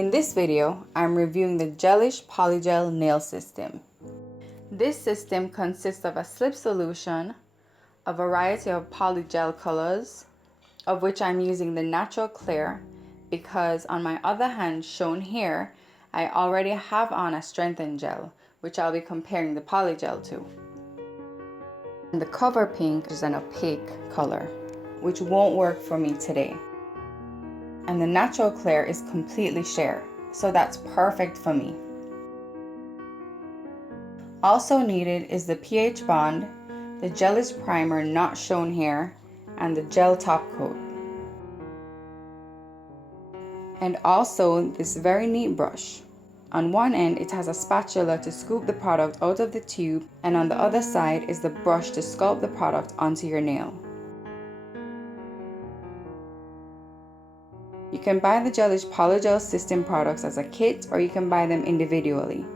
In this video, I'm reviewing the Gelish PolyGel Nail System. This system consists of a slip solution, a variety of polygel colors, of which I'm using the natural clear because on my other hand shown here, I already have on a strengthened gel, which I'll be comparing the polygel to. And the cover pink is an opaque color, which won't work for me today. And the natural clear is completely sheer, so that's perfect for me. Also needed is the pH bond, the Gelish primer not shown here, and the gel top coat. And also this very neat brush. On one end it has a spatula to scoop the product out of the tube, and on the other side is the brush to sculpt the product onto your nail. You can buy the Gelish PolyGel System products as a kit, or you can buy them individually.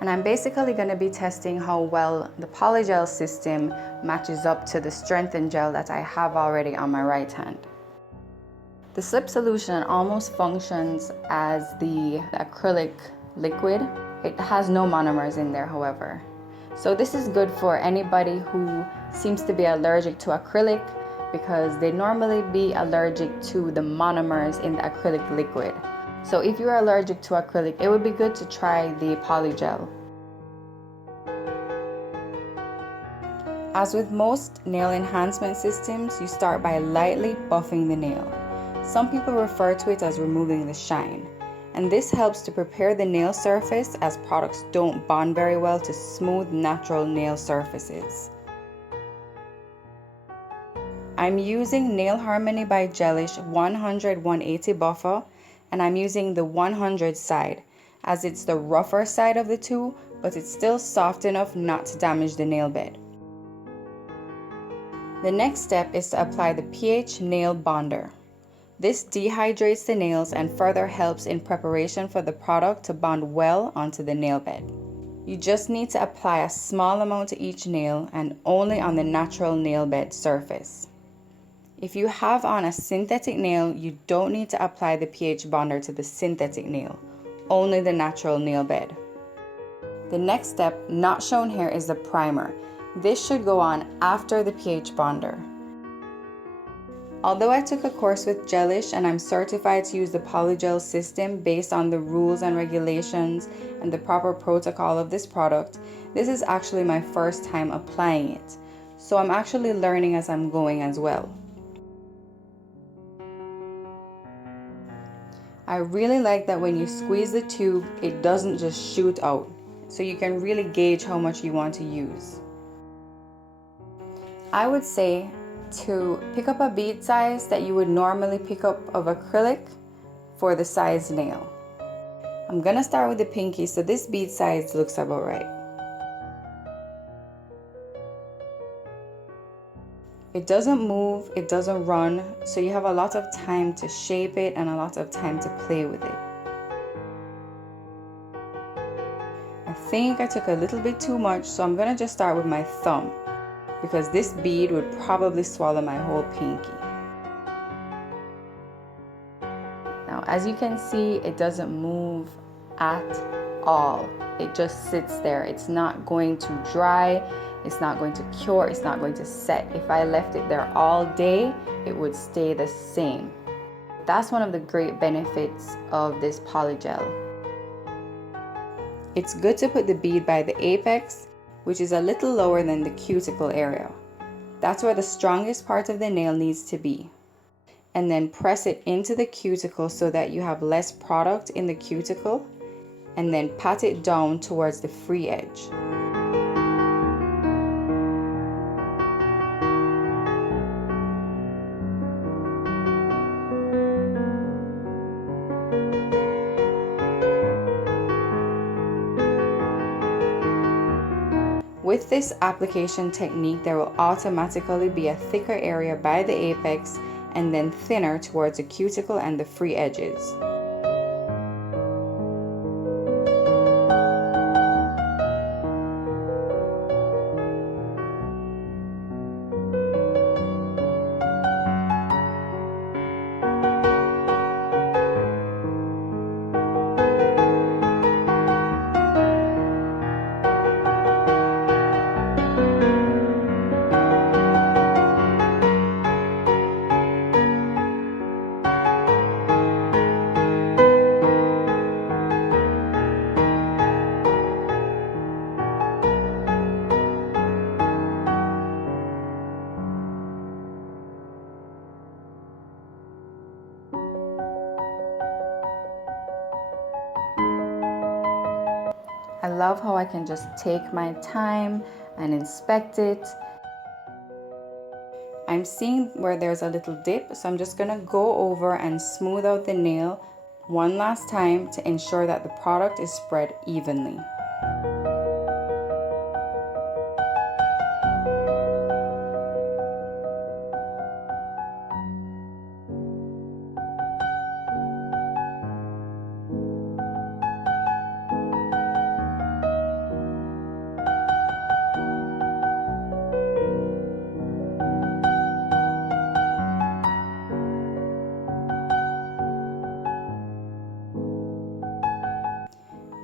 And I'm basically going to be testing how well the PolyGel system matches up to the strengthened gel that I have already on my right hand. The slip solution almost functions as the acrylic liquid. It has no monomers in there, however. So this is good for anybody who seems to be allergic to acrylic, because they normally be allergic to the monomers in the acrylic liquid. So if you're allergic to acrylic, it would be good to try the polygel. As with most nail enhancement systems, you start by lightly buffing the nail. Some people refer to it as removing the shine, and this helps to prepare the nail surface, as products don't bond very well to smooth, natural nail surfaces. I'm using Nail Harmony by Gelish 100-180 buffer, and I'm using the 100 side, as it's the rougher side of the two, but it's still soft enough not to damage the nail bed. The next step is to apply the pH Nail Bhandar. This dehydrates the nails and further helps in preparation for the product to bond well onto the nail bed. You just need to apply a small amount to each nail and only on the natural nail bed surface. If you have on a synthetic nail, you don't need to apply the pH bonder to the synthetic nail, only the natural nail bed. The next step, not shown here, is the primer. This should go on after the pH bonder. Although I took a course with Gelish and I'm certified to use the PolyGel system based on the rules and regulations and the proper protocol of this product, this is actually my first time applying it. So I'm actually learning as I'm going as well. I really like that when you squeeze the tube, it doesn't just shoot out, so you can really gauge how much you want to use. I would say to pick up a bead size that you would normally pick up of acrylic for the size nail. I'm gonna start with the pinky, so this bead size looks about right. It doesn't move, it doesn't run, so you have a lot of time to shape it and a lot of time to play with it. I think I took a little bit too much, so I'm gonna just start with my thumb, because this bead would probably swallow my whole pinky. Now, as you can see, it doesn't move at all. It just sits there. It's not going to dry, it's not going to cure, it's not going to set. If I left it there all day, it would stay the same. That's one of the great benefits of this polygel. It's good to put the bead by the apex, which is a little lower than the cuticle area. That's where the strongest part of the nail needs to be. And then press it into the cuticle so that you have less product in the cuticle, and then pat it down towards the free edge. With this application technique, there will automatically be a thicker area by the apex and then thinner towards the cuticle and the free edges. I love how I can just take my time and inspect it. I'm seeing where there's a little dip, so I'm just gonna go over and smooth out the nail one last time to ensure that the product is spread evenly.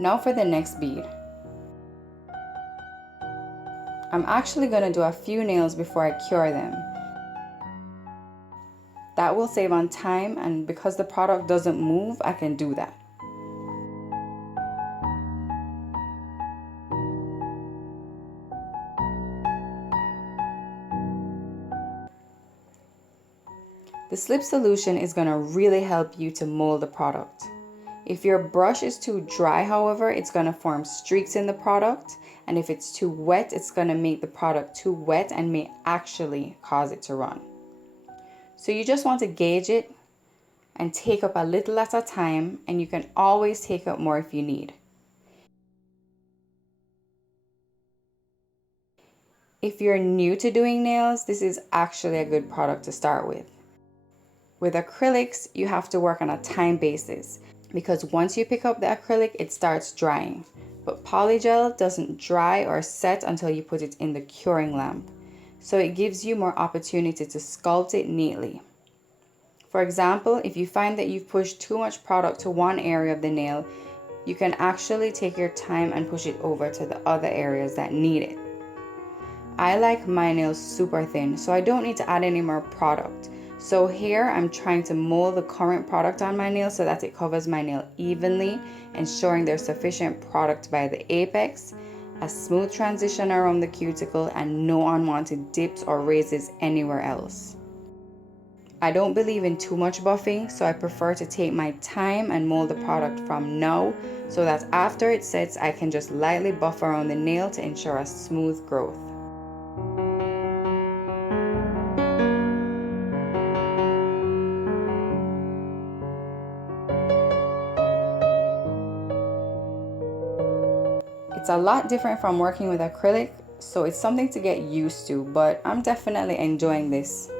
Now for the next bead. I'm actually going to do a few nails before I cure them. That will save on time, and because the product doesn't move, I can do that. The slip solution is going to really help you to mold the product. If your brush is too dry, however, it's going to form streaks in the product, and if it's too wet, it's going to make the product too wet and may actually cause it to run. So you just want to gauge it and take up a little at a time, and you can always take up more if you need. If you're new to doing nails, this is actually a good product to start with. With acrylics, you have to work on a time basis, because once you pick up the acrylic, it starts drying. But polygel doesn't dry or set until you put it in the curing lamp. So it gives you more opportunity to sculpt it neatly. For example, if you find that you've pushed too much product to one area of the nail, you can actually take your time and push it over to the other areas that need it. I like my nails super thin, so I don't need to add any more product. So here I'm trying to mold the current product on my nail so that it covers my nail evenly, ensuring there's sufficient product by the apex, a smooth transition around the cuticle, and no unwanted dips or raises anywhere else. I don't believe in too much buffing, so I prefer to take my time and mold the product from now so that after it sets, I can just lightly buff around the nail to ensure a smooth growth. It's a lot different from working with acrylic, so it's something to get used to, but I'm definitely enjoying this.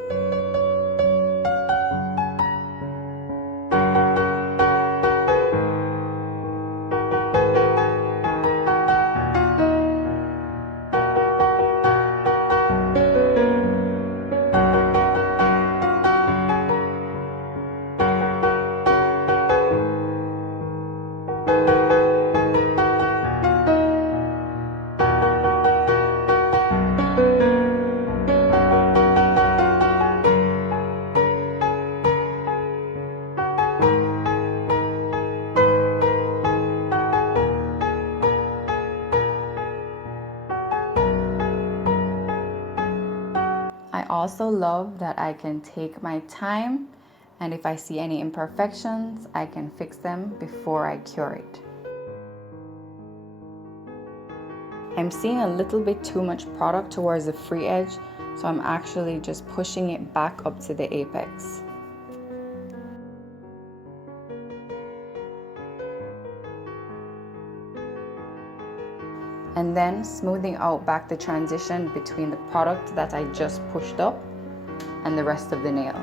I also love that I can take my time, and if I see any imperfections, I can fix them before I cure it. I'm seeing a little bit too much product towards the free edge, so I'm actually just pushing it back up to the apex. And then smoothing out back the transition between the product that I just pushed up and the rest of the nail.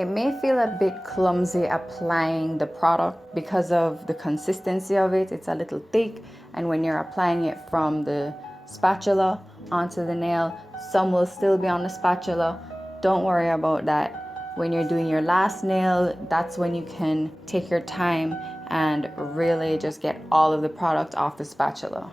It may feel a bit clumsy applying the product because of the consistency of it. It's a little thick, and when you're applying it from the spatula onto the nail, some will still be on the spatula. Don't worry about that. When you're doing your last nail, that's when you can take your time and really just get all of the product off the spatula.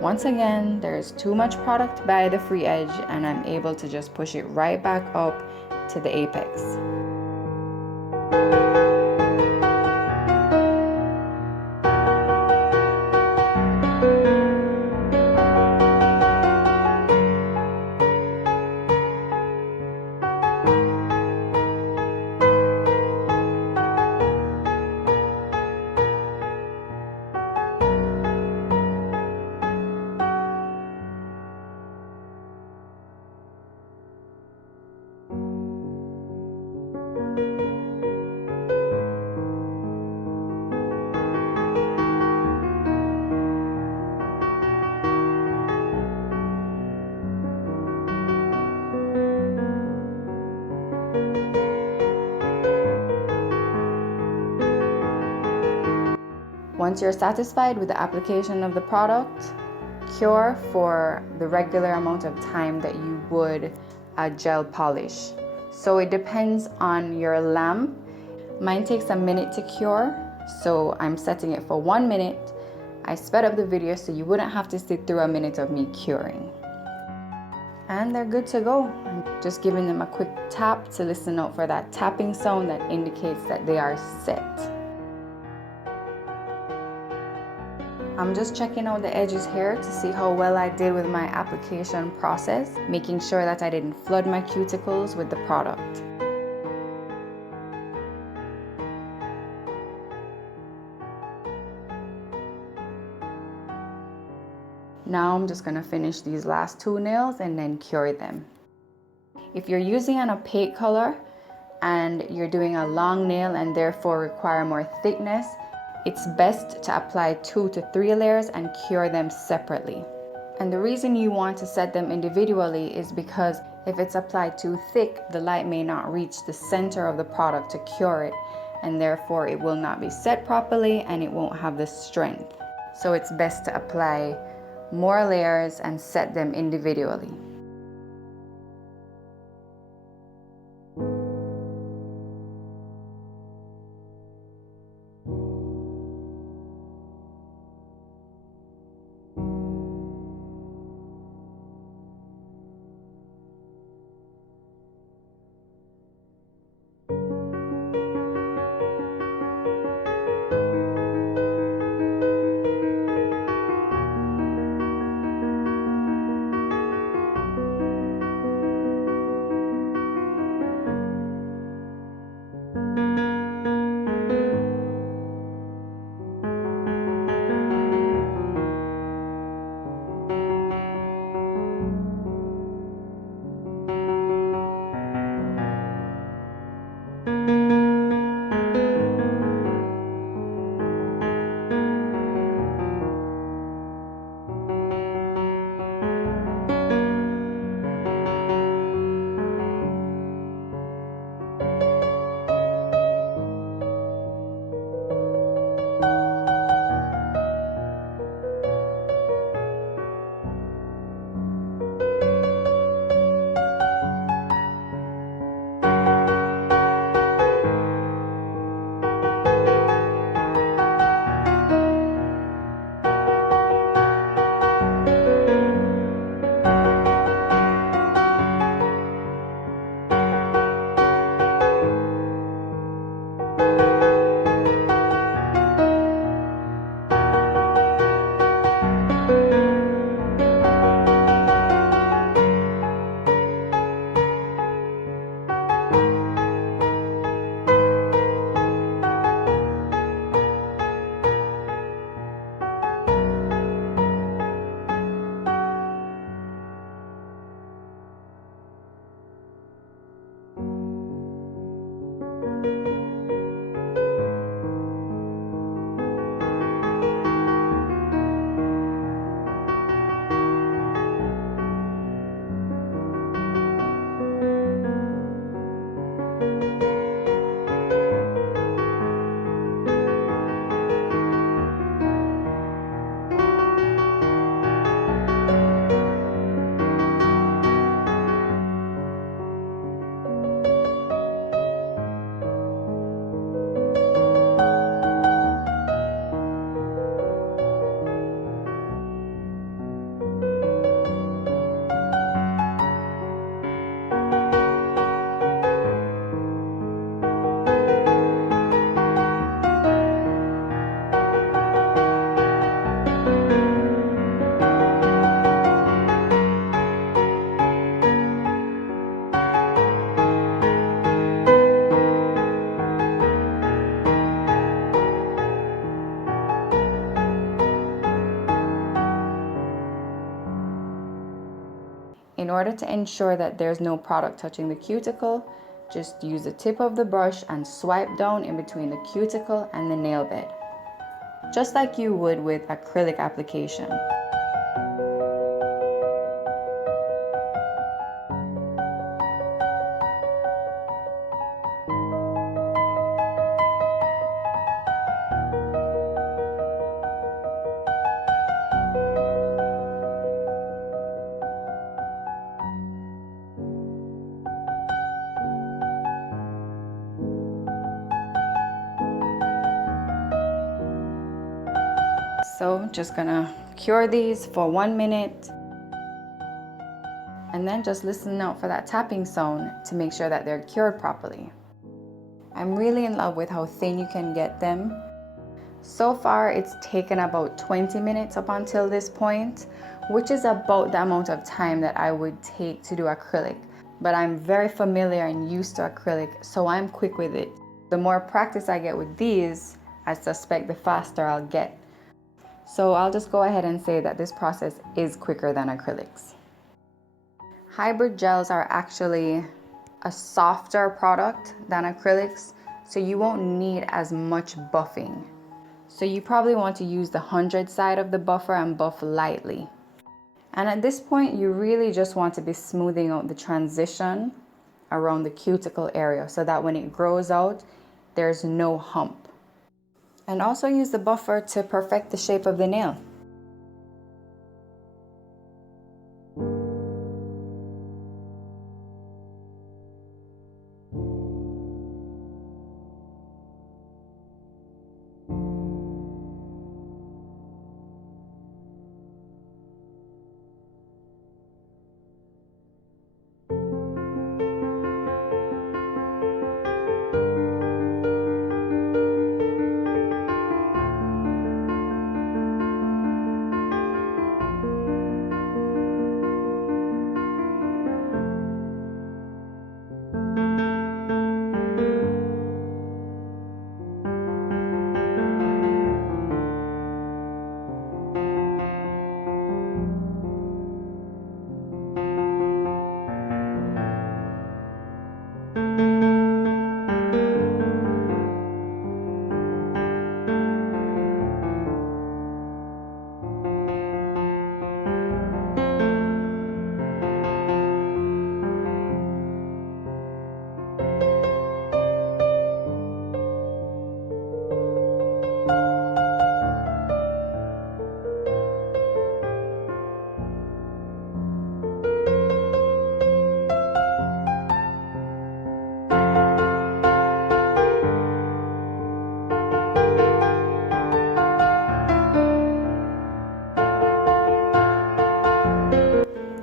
Once again, there's too much product by the free edge, and I'm able to just push it right back up to the apex. Once you're satisfied with the application of the product, cure for the regular amount of time that you would a gel polish. So it depends on your lamp. Mine takes a minute to cure, so I'm setting it for 1 minute. I sped up the video so you wouldn't have to sit through a minute of me curing. And they're good to go. I'm just giving them a quick tap to listen out for that tapping sound that indicates that they are set. I'm just checking out the edges here to see how well I did with my application process, making sure that I didn't flood my cuticles with the product. Now I'm just going to finish these last 2 nails and then cure them. If you're using an opaque color and you're doing a long nail and therefore require more thickness, it's best to apply 2 to 3 layers and cure them separately. And the reason you want to set them individually is because if it's applied too thick, the light may not reach the center of the product to cure it, and therefore it will not be set properly and it won't have the strength. So it's best to apply more layers and set them individually. order to ensure that there's no product touching the cuticle, just use the tip of the brush and swipe down in between the cuticle and the nail bed, just like you would with acrylic application. So just gonna cure these for 1 minute and then just listen out for that tapping sound to make sure that they're cured properly. I'm really in love with how thin you can get them. So far it's taken about 20 minutes up until this point, which is about the amount of time that I would take to do acrylic. But I'm very familiar and used to acrylic, so I'm quick with it. The more practice I get with these, I suspect the faster I'll get. So I'll just go ahead and say that this process is quicker than acrylics. Hybrid gels are actually a softer product than acrylics, so you won't need as much buffing. So you probably want to use the 100 side of the buffer and buff lightly. And at this point, you really just want to be smoothing out the transition around the cuticle area so that when it grows out, there's no hump. And also use the buffer to perfect the shape of the nail.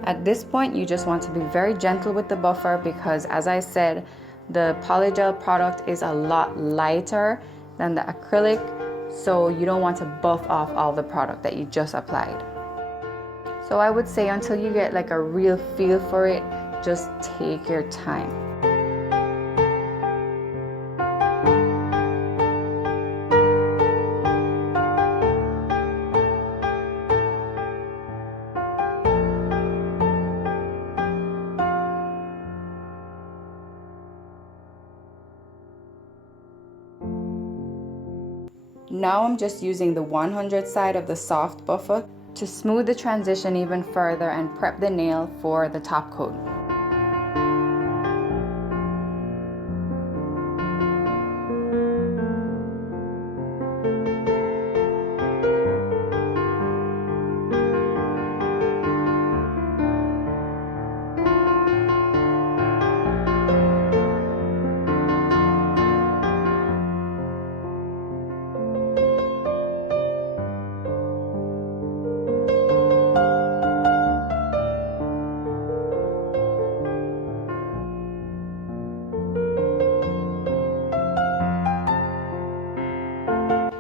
At this point, you just want to be very gentle with the buffer because, as I said, the polygel product is a lot lighter than the acrylic, so you don't want to buff off all the product that you just applied. So I would say until you get like a real feel for it, just take your time. Now I'm just using the 100 side of the soft buffer to smooth the transition even further and prep the nail for the top coat.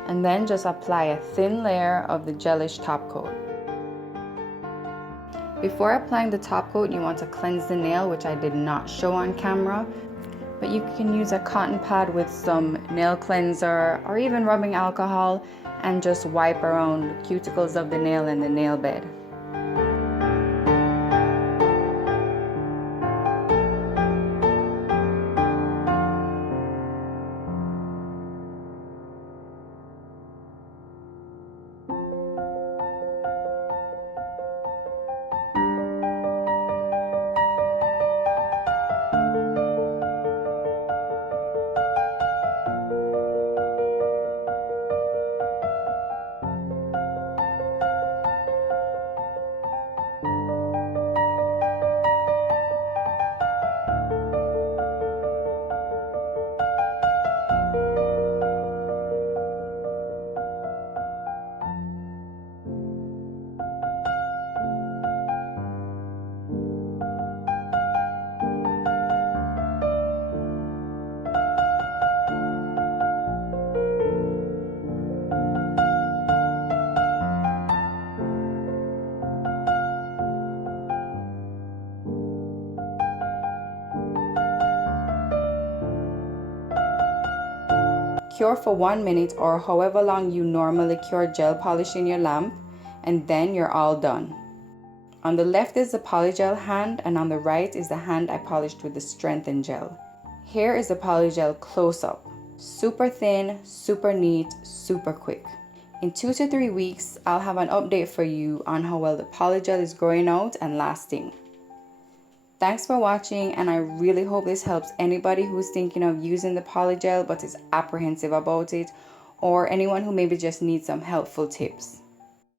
And then just apply a thin layer of the gelish top coat. Before applying the top coat, you want to cleanse the nail, which I did not show on camera, but you can use a cotton pad with some nail cleanser or even rubbing alcohol and just wipe around the cuticles of the nail and the nail bed. Cure for 1 minute or however long you normally cure gel polish in your lamp, and then you're all done. On the left is the polygel hand, and on the right is the hand I polished with the strengthened gel. Here is the polygel close-up. Super thin, super neat, super quick. In 2 to 3 weeks, I'll have an update for you on how well the polygel is growing out and lasting. Thanks for watching, and I really hope this helps anybody who's thinking of using the polygel but is apprehensive about it, or anyone who maybe just needs some helpful tips.